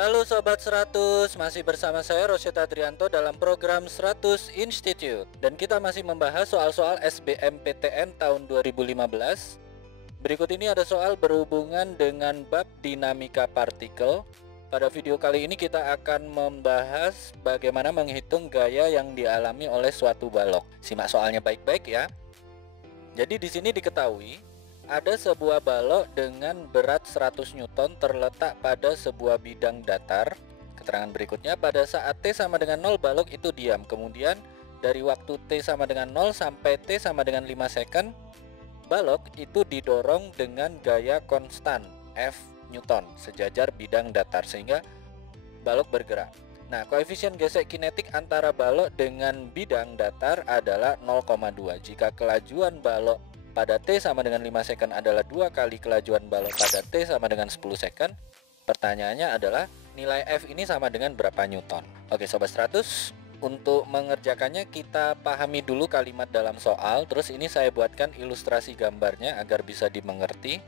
Halo Sobat 100, masih bersama saya Rosyid Adrianto dalam program 100 Institute. Dan kita masih membahas soal-soal SBMPTN tahun 2015. Berikut ini ada soal berhubungan dengan bab dinamika partikel. Pada video kali ini kita akan membahas bagaimana menghitung gaya yang dialami oleh suatu balok. Simak soalnya baik-baik ya. Jadi di sini diketahui ada sebuah balok dengan berat 100 Newton terletak pada sebuah bidang datar. Keterangan berikutnya, pada saat T sama dengan 0 balok itu diam. Kemudian dari waktu T sama dengan 0 sampai T sama dengan 5 second, balok itu didorong dengan gaya konstan F Newton sejajar bidang datar sehingga balok bergerak. Nah, koefisien gesek kinetik antara balok dengan bidang datar adalah 0,2. Jika kelajuan balok pada T sama dengan 5 second adalah 2 kali kelajuan balok pada T sama dengan 10 second, pertanyaannya adalah nilai F ini sama dengan berapa Newton. Oke Sobat 100, untuk mengerjakannya kita pahami dulu kalimat dalam soal. Terus ini saya buatkan ilustrasi gambarnya agar bisa dimengerti.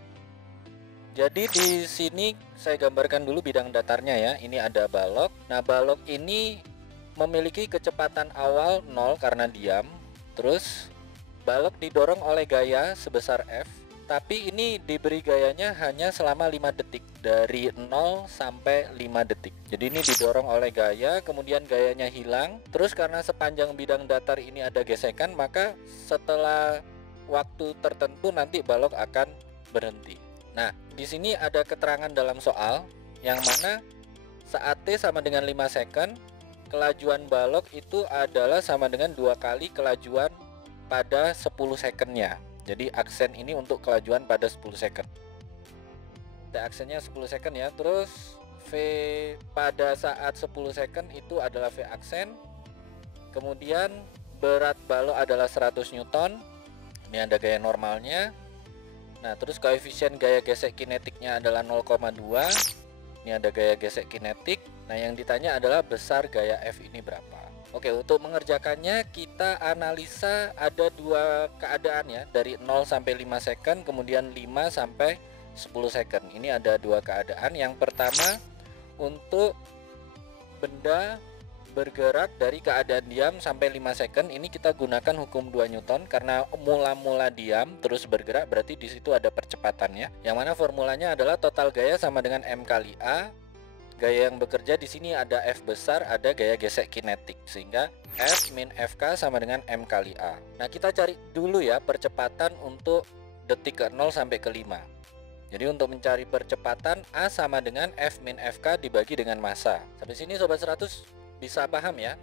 Jadi di sini saya gambarkan dulu bidang datarnya ya. Ini ada balok. Nah, balok ini memiliki kecepatan awal 0 karena diam. Terus balok didorong oleh gaya sebesar F, tapi ini diberi gayanya hanya selama 5 detik, dari 0 sampai 5 detik. Jadi ini didorong oleh gaya, kemudian gayanya hilang. Terus karena sepanjang bidang datar ini ada gesekan, maka setelah waktu tertentu nanti balok akan berhenti. Nah, di sini ada keterangan dalam soal yang mana saat T sama dengan 5 second, kelajuan balok itu adalah sama dengan 2 kali kelajuan pada 10 secondnya. Jadi aksen ini untuk kelajuan pada 10 second. Aksennya 10 second ya. Terus V pada saat 10 second itu adalah V aksen. Kemudian berat balok adalah 100 Newton. Ini ada gaya normalnya. Nah, terus koefisien gaya gesek kinetiknya adalah 0,2. Ini ada gaya gesek kinetik. Nah, yang ditanya adalah besar gaya F ini berapa. Oke, untuk mengerjakannya kita analisa ada dua keadaan ya, dari 0 sampai 5 second, kemudian 5 sampai 10 second. Ini ada dua keadaan. Yang pertama, untuk benda bergerak dari keadaan diam sampai 5 second, ini kita gunakan hukum 2 Newton karena mula-mula diam terus bergerak, berarti di situ ada percepatannya. Yang mana formulanya adalah total gaya sama dengan M kali A. Gaya yang bekerja di sini ada F besar, ada gaya gesek kinetik, sehingga F min FK sama dengan M kali A. Nah, kita cari dulu ya percepatan untuk detik ke 0 sampai ke 5. Jadi untuk mencari percepatan, A sama dengan F min FK dibagi dengan massa. Sampai sini Sobat 100 bisa paham ya.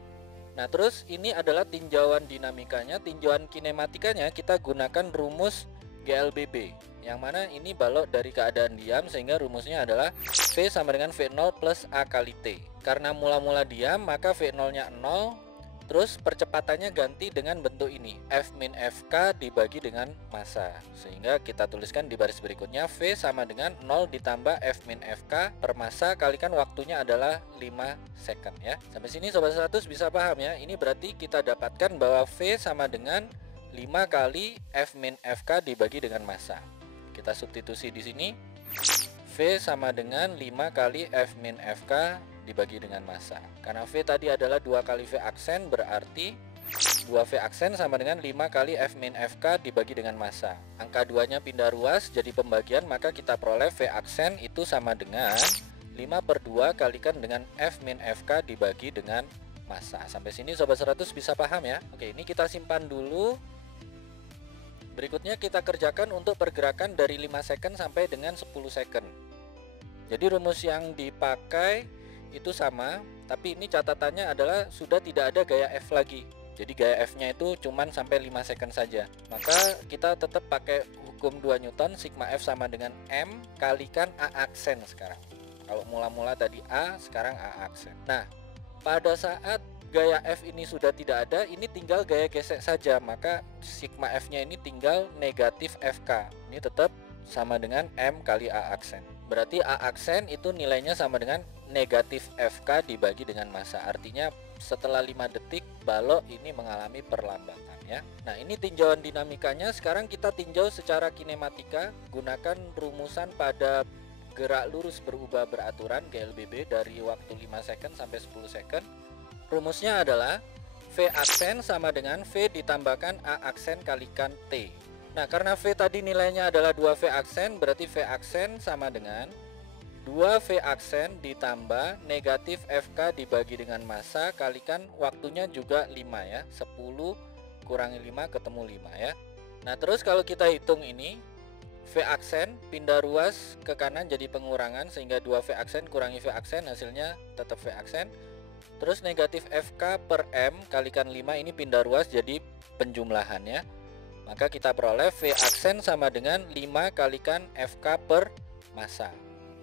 Nah, terus ini adalah tinjauan dinamikanya. Tinjauan kinematikanya kita gunakan rumus GLBB, yang mana ini balok dari keadaan diam, sehingga rumusnya adalah V sama dengan V0 plus A kali T. Karena mula-mula diam, maka V0 nya 0. Terus percepatannya ganti dengan bentuk ini, F min FK dibagi dengan massa. Sehingga kita tuliskan di baris berikutnya, V sama dengan 0 ditambah F min FK per massa kalikan waktunya adalah 5 second ya. Sampai sini Sobat 100 bisa paham ya. Ini berarti kita dapatkan bahwa V sama dengan 5 kali F min FK dibagi dengan massa. Kita substitusi di sini, V sama dengan 5 kali F min FK dibagi dengan massa. Karena V tadi adalah 2 kali V aksen, berarti 2V aksen sama dengan 5 kali F min FK dibagi dengan massa. Angka 2-nya pindah ruas jadi pembagian, maka kita peroleh V aksen itu sama dengan 5/2 kalikan dengan F min FK dibagi dengan massa. Sampai sini Sobat 100 bisa paham ya. Oke, ini kita simpan dulu. Berikutnya kita kerjakan untuk pergerakan dari 5 second sampai dengan 10 second. Jadi rumus yang dipakai itu sama, tapi ini catatannya adalah sudah tidak ada gaya F lagi. Jadi gaya F-nya itu cuman sampai 5 second saja. Maka kita tetap pakai hukum 2 Newton, sigma F sama dengan M kalikan A aksen sekarang. Kalau mula-mula tadi A, sekarang A aksen. Nah, pada saat gaya F ini sudah tidak ada, ini tinggal gaya gesek saja, maka sigma F-nya ini tinggal negatif FK. Ini tetap sama dengan M kali A aksen. Berarti A aksen itu nilainya sama dengan negatif FK dibagi dengan massa. Artinya setelah 5 detik balok ini mengalami perlambatan ya. Nah, ini tinjauan dinamikanya. Sekarang kita tinjau secara kinematika, gunakan rumusan pada gerak lurus berubah beraturan GLBB dari waktu 5 second sampai 10 second. Rumusnya adalah V aksen sama dengan V ditambahkan A aksen kalikan T. Nah, karena V tadi nilainya adalah 2V aksen, berarti V aksen sama dengan 2V aksen ditambah negatif FK dibagi dengan massa kalikan waktunya juga 5 ya. 10 kurangi 5 ketemu 5 ya. Nah, terus kalau kita hitung ini V aksen pindah ruas ke kanan jadi pengurangan, sehingga 2V aksen kurangi V aksen hasilnya tetap V aksen. Terus negatif FK per M kalikan 5 ini pindah ruas jadi penjumlahan ya. Maka kita peroleh V aksen sama dengan 5 kalikan FK per massa.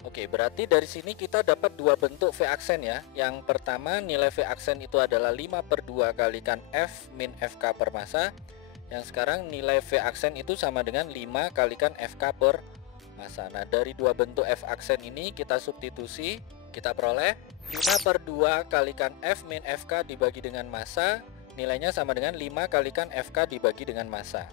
Oke, berarti dari sini kita dapat dua bentuk V aksen ya. Yang pertama nilai V aksen itu adalah 5/2 kalikan F min FK per massa. Yang sekarang nilai V aksen itu sama dengan 5 kalikan FK per massa. Nah, dari dua bentuk F aksen ini kita substitusi, kita peroleh 5/2 kalikan F min FK dibagi dengan massa, nilainya sama dengan 5 kalikan FK dibagi dengan massa.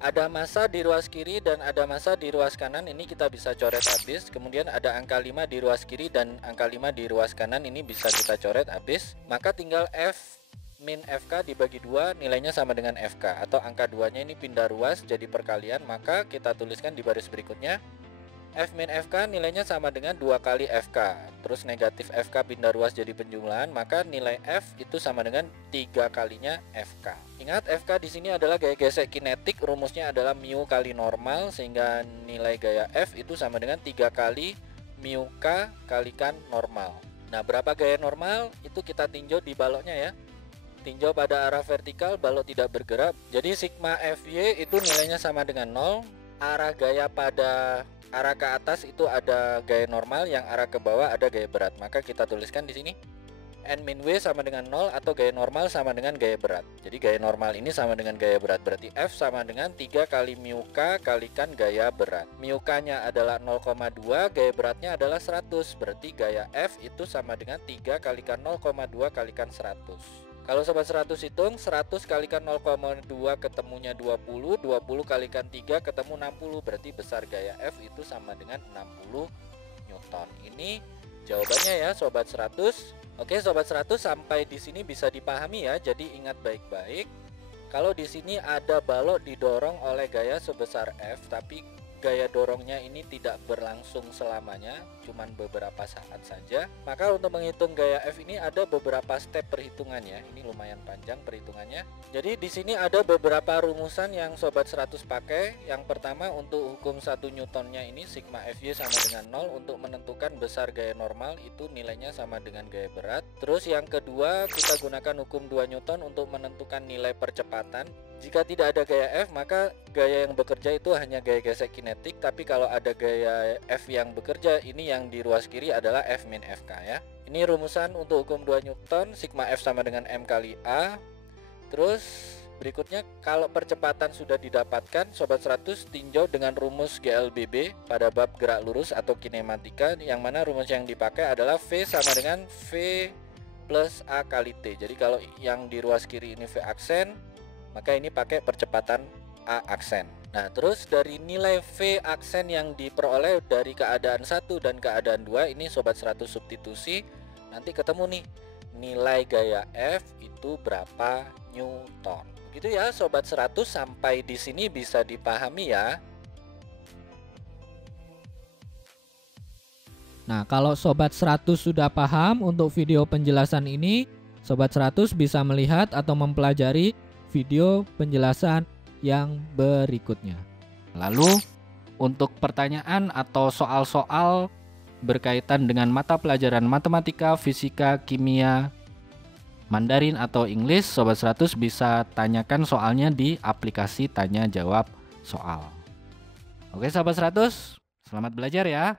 Ada massa di ruas kiri dan ada massa di ruas kanan, ini kita bisa coret habis. Kemudian ada angka 5 di ruas kiri dan angka 5 di ruas kanan, ini bisa kita coret habis. Maka tinggal F min FK dibagi 2 nilainya sama dengan FK, atau angka 2 nya ini pindah ruas jadi perkalian, maka kita tuliskan di baris berikutnya F min FK nilainya sama dengan 2 kali FK. Terus negatif FK pindah ruas jadi penjumlahan, maka nilai F itu sama dengan 3 kalinya FK. Ingat, FK di sini adalah gaya gesek kinetik, rumusnya adalah mu kali normal, sehingga nilai gaya F itu sama dengan 3 kali mu K kalikan normal. Nah, berapa gaya normal itu kita tinjau di baloknya ya. Tinjau pada arah vertikal, balok tidak bergerak. Jadi sigma Fy itu nilainya sama dengan 0. Arah gaya pada arah ke atas itu ada gaya normal, yang arah ke bawah ada gaya berat. Maka kita tuliskan di sini N min W sama dengan 0, atau gaya normal sama dengan gaya berat. Jadi gaya normal ini sama dengan gaya berat, berarti F sama dengan 3 kali mu K kalikan gaya berat. Mu K nya adalah 0,2, gaya beratnya adalah 100, berarti gaya F itu sama dengan 3 kalikan 0,2 kalikan 100. Kalau sobat 100 hitung, 100 kalikan 0,2 ketemunya 20, 20 kalikan 3 ketemu 60, berarti besar gaya F itu sama dengan 60 Newton. Ini jawabannya ya sobat 100. Oke sobat 100, sampai di sini bisa dipahami ya. Jadi ingat baik-baik, kalau di sini ada balok didorong oleh gaya sebesar F, tapi gaya dorongnya ini tidak berlangsung selamanya, cuman beberapa saat saja. Maka untuk menghitung gaya F ini ada beberapa step perhitungannya. Ini lumayan panjang perhitungannya. Jadi di sini ada beberapa rumusan yang sobat 100 pakai. Yang pertama, untuk hukum 1 Newtonnya ini sigma Fy sama dengan 0. Untuk menentukan besar gaya normal itu nilainya sama dengan gaya berat. Terus yang kedua, kita gunakan hukum 2 Newton untuk menentukan nilai percepatan. Jika tidak ada gaya F, maka gaya yang bekerja itu hanya gaya gesek kinetik. Tapi kalau ada gaya F yang bekerja, ini yang di ruas kiri adalah F min FK ya. Ini rumusan untuk hukum 2 Newton, sigma F sama dengan M kali A. Terus berikutnya, kalau percepatan sudah didapatkan, sobat 100 tinjau dengan rumus GLBB pada bab gerak lurus atau kinematika, yang mana rumus yang dipakai adalah V sama dengan V plus A kali T. Jadi kalau yang di ruas kiri ini V aksen, maka ini pakai percepatan A aksen. Nah, terus dari nilai V aksen yang diperoleh dari keadaan 1 dan keadaan 2, ini sobat 100 substitusi, nanti ketemu nih nilai gaya F itu berapa Newton. Gitu ya sobat 100, sampai di sini bisa dipahami ya. Nah, kalau sobat 100 sudah paham untuk video penjelasan ini, sobat 100 bisa melihat atau mempelajari video penjelasan yang berikutnya. Lalu untuk pertanyaan atau soal-soal berkaitan dengan mata pelajaran matematika, fisika, kimia, Mandarin atau Inggris, sobat 100 bisa tanyakan soalnya di aplikasi tanya jawab soal. Oke sobat 100, selamat belajar ya.